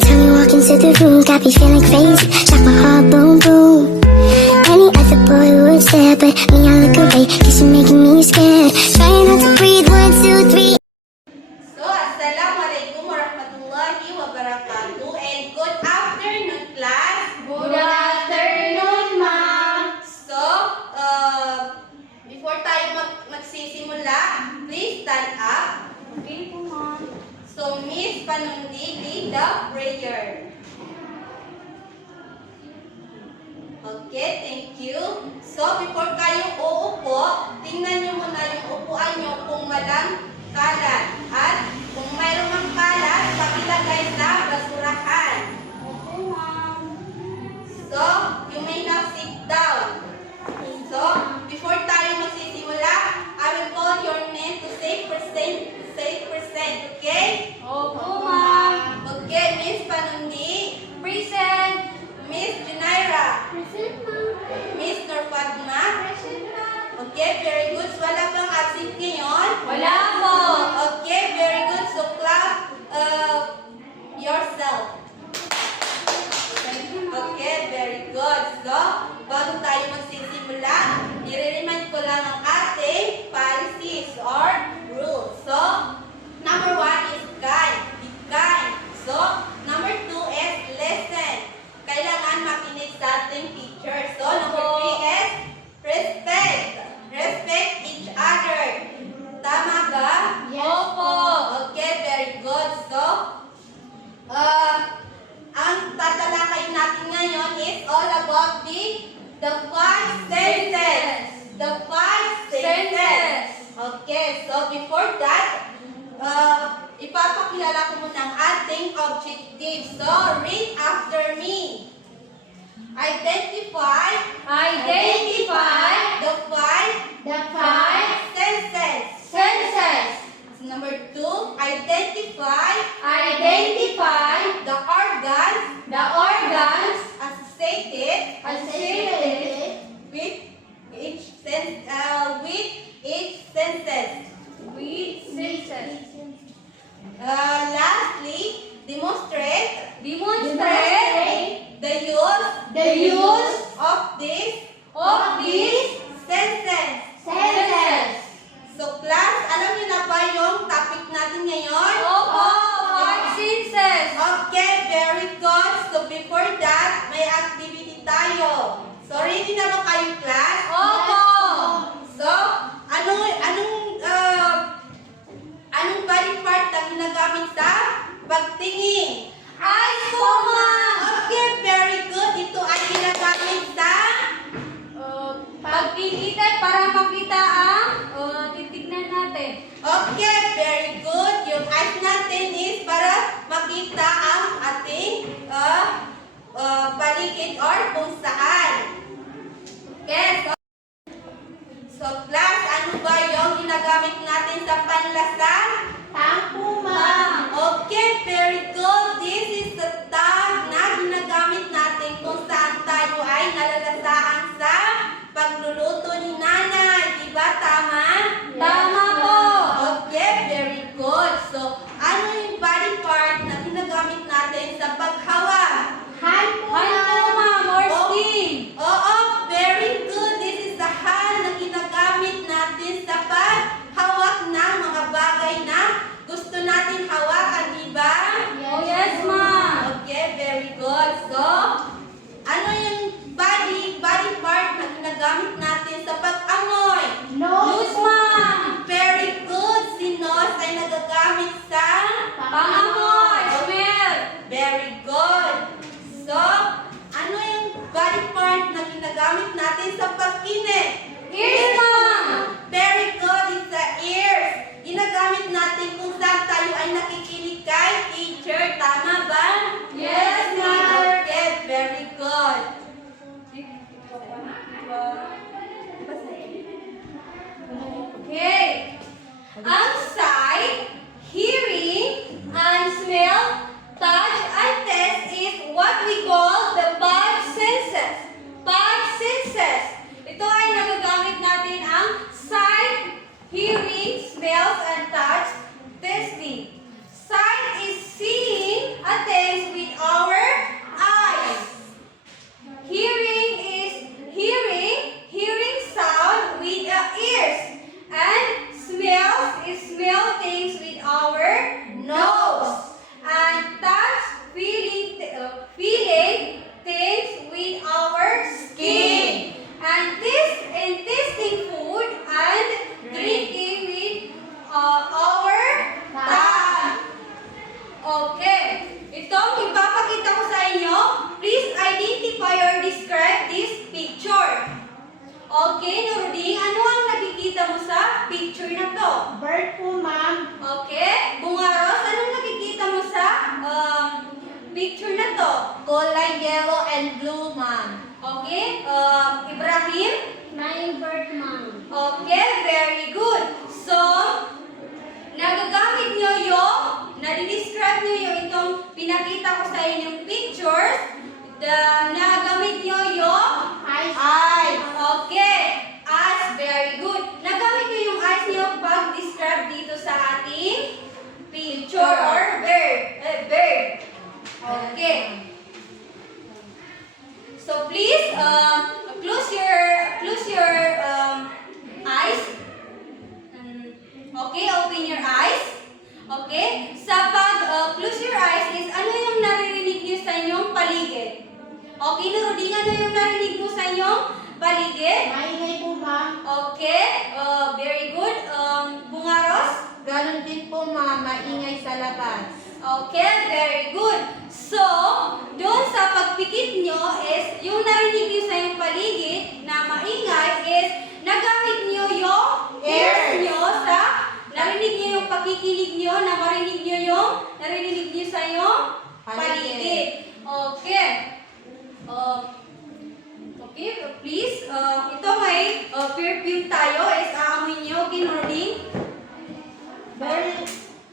time you walk into the room, got me feeling crazy. Shot my heart, boom, boom. Any other boy would stare, but me, I look away, cause you're making me scared. Trying not to breathe, 1, 2, 3. So, Assalamualaikum warahmatullahi wabarakatuh and good afternoon class. Good afternoon, ma'am. So, before tayo magsisimula, please stand up. Okay po, ma'am. So, Miss Panundi, lead the prayer. Okay, thank you. So, before kayo uupo, tingnan nyo muna yung upuan nyo kung walang kalat. At kung mayroong mang kalat, pakilagay sa basurahan. Okay, ma'am. So, you may now sit down. So, before tayo magsisimula, I will call your name to say present, okay? Opo, ma'am. Okay, Miss Panundi, Present. Miss Junaira, Present, ma'am. Miss Norfatma. Present, ma'am. Okay, very good. So, wala bang absent ngayon? Wala po. Okay, very good. So, clap yourself. Okay, very good. So, bago tayo magsisimula, i-remind ko lang ang ating policies or rules. So, number 1 is kind. Be kind. So, number 2 is listen. Kailangan makinig sa ating teacher. So, number 3 is respect. Respect each other. Tama ba? Yes po. Okay, very good. So, ang tatalakayin natin ngayon is all about the 5 senses. The 5 senses. Okay, so before that, ipapakilala ko muna ang ating objective. So, read after me. Identify Identify the 5 the 5 senses. senses. Number 2, identify Identify the organs the organs associated associated with each senses. with senses. Lastly, demonstrate Demonstrate the use the use of these of these senses. senses. So class, alam niyo na ba yung topic natin ngayon? Opo, 5 senses. Okay, very good. So before that, may activity tayo. So ready na ba kayo class? Opo. So, anong body part ang ginagamit sa pagtingin? Eyes po, ma'am. Okay, very good. Ito ay ginagamit sa Pagpipitay para makita ang titignan natin. okay, very good. Yung eyes natin is para makita ang ating paligid or kung saan. Okay, so class, ano ba yung ginagamit natin sa panlasa? Tangpo, ma'am. Okay, very good. This is the tag na ginagamit natin kung saan tayo ay nalalasaan sa pagluluto ni nanay. Diba? Tama? Tama po. Okay, very good. So, ano yung body part na ginagamit natin sa paghawa? Hand po, ma'am, or skin. Oo, very good. This Okay. Itong ipapakita ko sa inyo. Please identify or describe this picture. Okay, Nuruding, ano ang nakikita mo sa picture na to? Bird po, ma'am. Okay. Bungaros, anong nakikita mo sa picture na to? Kulay yellow and blue, ma'am. Okay. Ibrahim? Flying bird, ma'am. Okay, very good. So, nagagamit nyo yung, nadi-describe nyo yung itong pinakita ko sa inyong pictures. Nagamit nyo yung eyes. Okay, eyes, very good. Nagamit nyo yung eyes nyo pag-describe dito sa ating picture or bird. Okay. So please, close your eyes. Okay, open your eyes. Okay? Sa pag-close your eyes is ano yung naririnig niyo sa inyong paligid? Okay, Nuruding, ano yung narinig mo sa inyong paligid? Maingay po, ma'am. Okay, very good. Bungaros? Ganon din po, ma'am. Maingay sa labas. Okay, very good. So, doon sa pagpikit nyo is, yung narinig nyo sa inyong paligid na maingay is, nagamit nyo yung ears nyo sa, narinig nyo yung pakikinig nyo, na marinig nyo yung narinig nyo sa inyong paligid. Okay. Okay, please, ito may perfume tayo, is aamoy nyo, okay, Nuruding?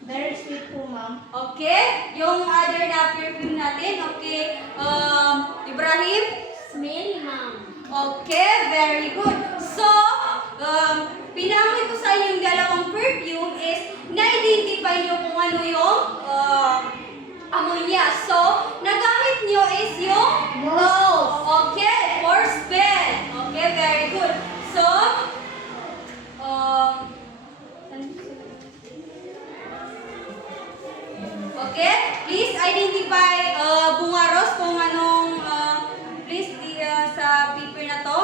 Very sweet po, ma'am. Okay, yung other na perfume natin, okay, Ibrahim? Smell, ma'am. Okay, very good. So, pinamoy ko sa inyo yung dalawang perfume is na-identify nyo kung ano yung amoy niya. So, nagamit nyo is yung nose. Okay, for smell. Okay, very good. So, okay, please identify Bungaros kung anong please sa paper na to.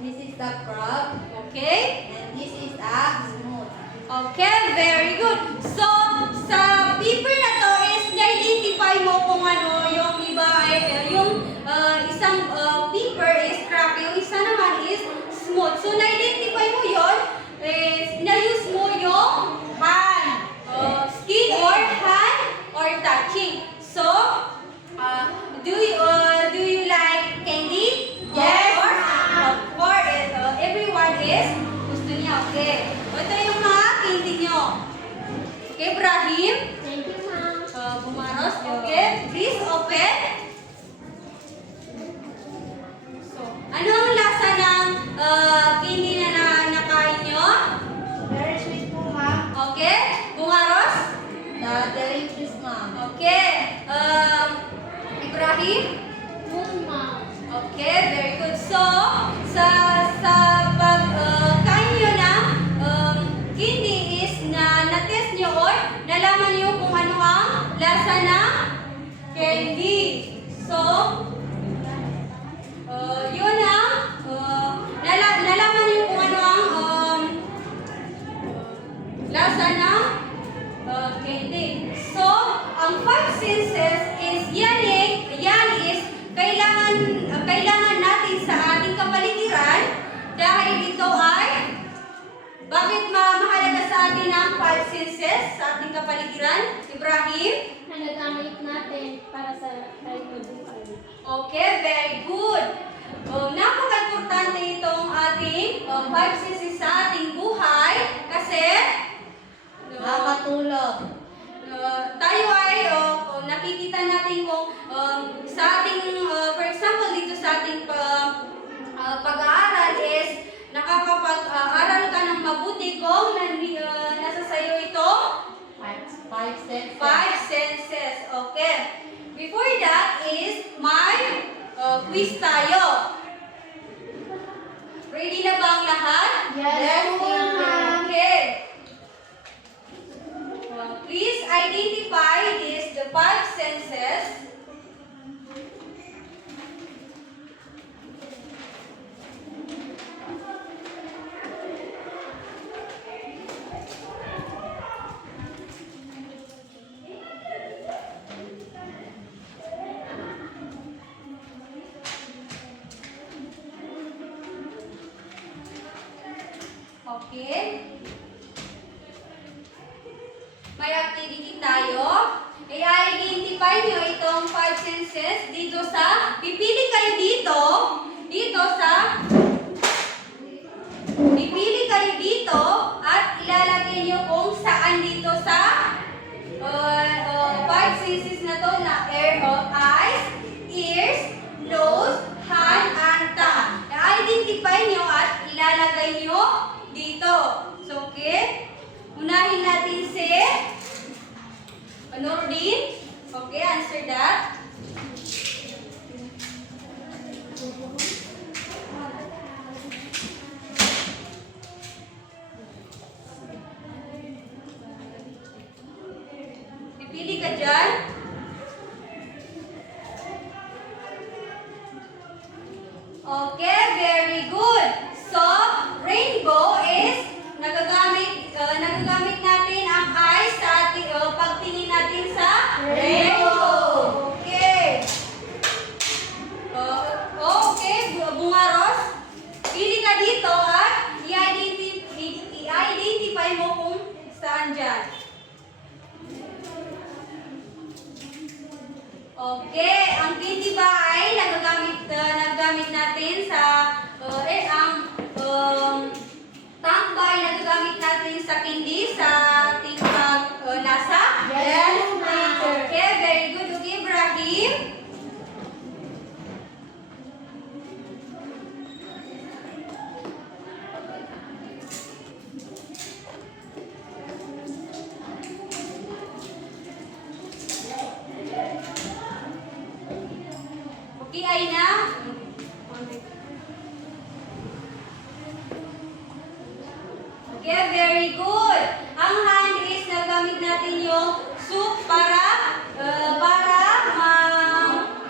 This is the frog. Okay? And this is a smooth. Okay, very good. So, sa paper na to is na-identify mo kung ano yung iba ay yung isang paper is crack, yung isa naman is smooth. So, na-identify mo yon is na-use mo yung hand, skin or hand or touching. So, do you like candy? Yes, Of course, everyone is gusto niya. Okay. Ito yung mga candy nyo. Okay, Ibrahim? Thank you, ma'am. Bumaros, okay? Please open. So, ano ang lasa ng candy na nakain nyo? Very sweet po, ma'am. Okay? Bumaros? Delicious, ma'am. Okay. Ibrahim? Good, ma'am. Okay, very good. So, sa pagkain nyo ng candy is na-test nyo or nalaman nyo kung ano ang lasa ng candy. So, yun ang nalaman nyo kung ano ang lasa ng candy. So, ang five senses is yan is kailangan natin sa ating kapaligiran dahil ito ay bakit mahalaga sa atin ang five senses sa ating kapaligiran? Ibrahim? Nagagamit natin para sa buhay. Okay, very good. Napaka-importante itong ating five senses sa ating buhay kasi Nakatulog. tayo ay nakikita natin kung sa ating, for example, dito sa ating pag-aaral is nakakapag-aral ka ng mabuti kung nasa sayo ito Five senses. five senses. Okay. Before that is my quiz tayo. Ready na ba ang lahat? Yes, ma'am. Okay. Please identify the five senses. five senses dito sa, pipili kayo dito at ilalagay nyo kung saan dito sa five senses na to na eyes, ears, nose, hand, and tongue. I-identify nyo at ilalagay nyo dito. So, okay? Unahin natin si Nordin. Okay, answer that. Pipili ka dyan. Okay, very good. So, rainbow is nagagamit natin ang eyes sa ating pagtingin natin sa rainbow. Okay. Okay, Bungaros. Pili ka dito at i-identify mo kung saan dyan. Okay, ang candy ba ay nagagamit natin sa tank ba ay nagagamit natin sa candy sa ating lasa? Yes, teacher. Okay, very good. Okay, Ibrahim. Okay, Aina. Okay, very good. Ang hand is nagamit natin yung soup para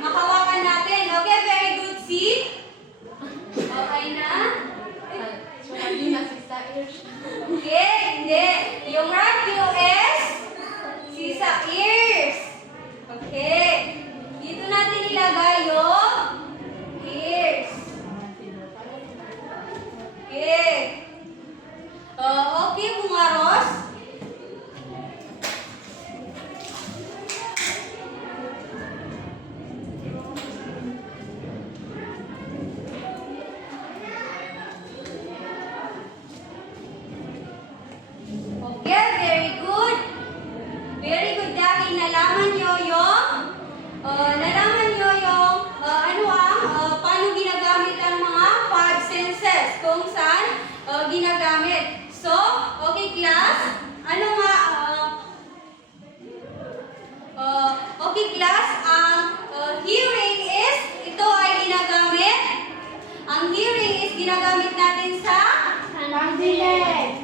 makawakan natin. Okay, very good. See? Okay na? Okay, hindi. Yung right view is sa ears. Okay. Dito natin ilagay yung ears. Okay. Okay, Bungaros. Okay, very good. Very good dahil nalaman nyo yung paano ginagamit ang mga five senses, kung saan ginagamit. So, okay class, okay class, ang hearing is, ito ay ginagamit. Ang hearing is ginagamit natin sa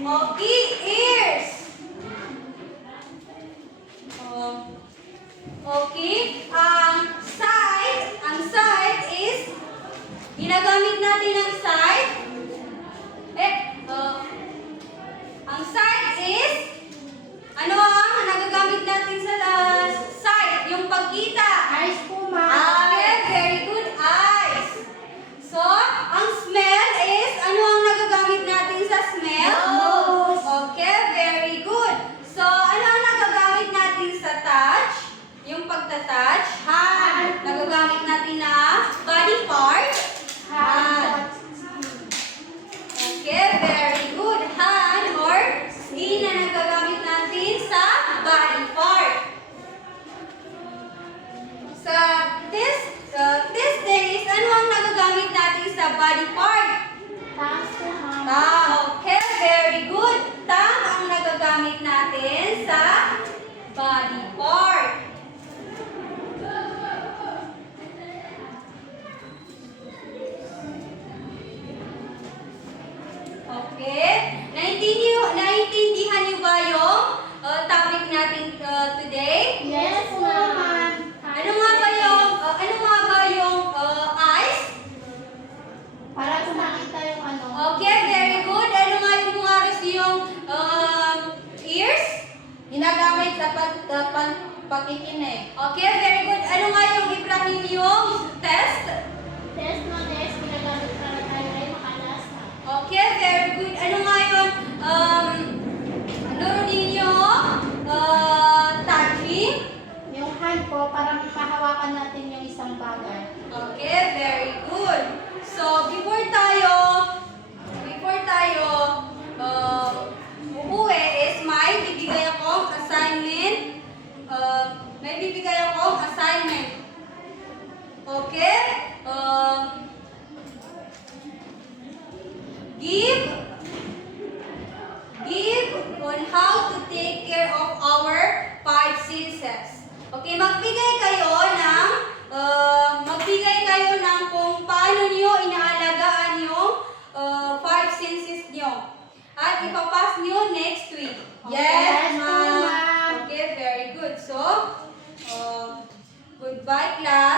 okay, ears. Okay, ang sight is ginagamit natin ang sight. Ang sight is ano ang nagagamit natin sa sight? Yung pagkita. Eyes po, ma'am. Okay, very good. Eyes. So, ang smell is ano ang nagagamit natin sa smell? Nose. Okay, very good. So, ano ang nagagamit natin sa touch? Yung pagta-touch? Hand. Nagagamit natin na body part? Hand. Okay, very good. Hand or skin na nagagamit natin sa body part. Sa this days, ano ang nagagamit natin sa body part? Okay, very good. Tongue ang nagagamit natin sa body part. Okay? Naintindihan niyo ba yung topic natin today? Yes, ma'am. Ano nga ba yung eyes? Para po makita yung ano. Okay, very good. Ano nga yung bungaros yung ears? Ginagamit sa pakikinig. Okay, very good. Ano nga yung Ibrahim yung test? Test no test, ginagamit para tayo ay makalasa. Okay, very good. Ano nga yun? Ano rin yung touching? Yung hand po para mahawakan natin yung isang bagay. Okay, very good. So, before tayo uuwi is may bibigay akong assignment. Okay? Give on how to take care of our 5 senses. Okay, magbigay kayo ng kung paano niyo inaalagaan yung 5 senses niyo. At ipapas niyo next week. Yes, ma'am. Okay, very good. So, goodbye class.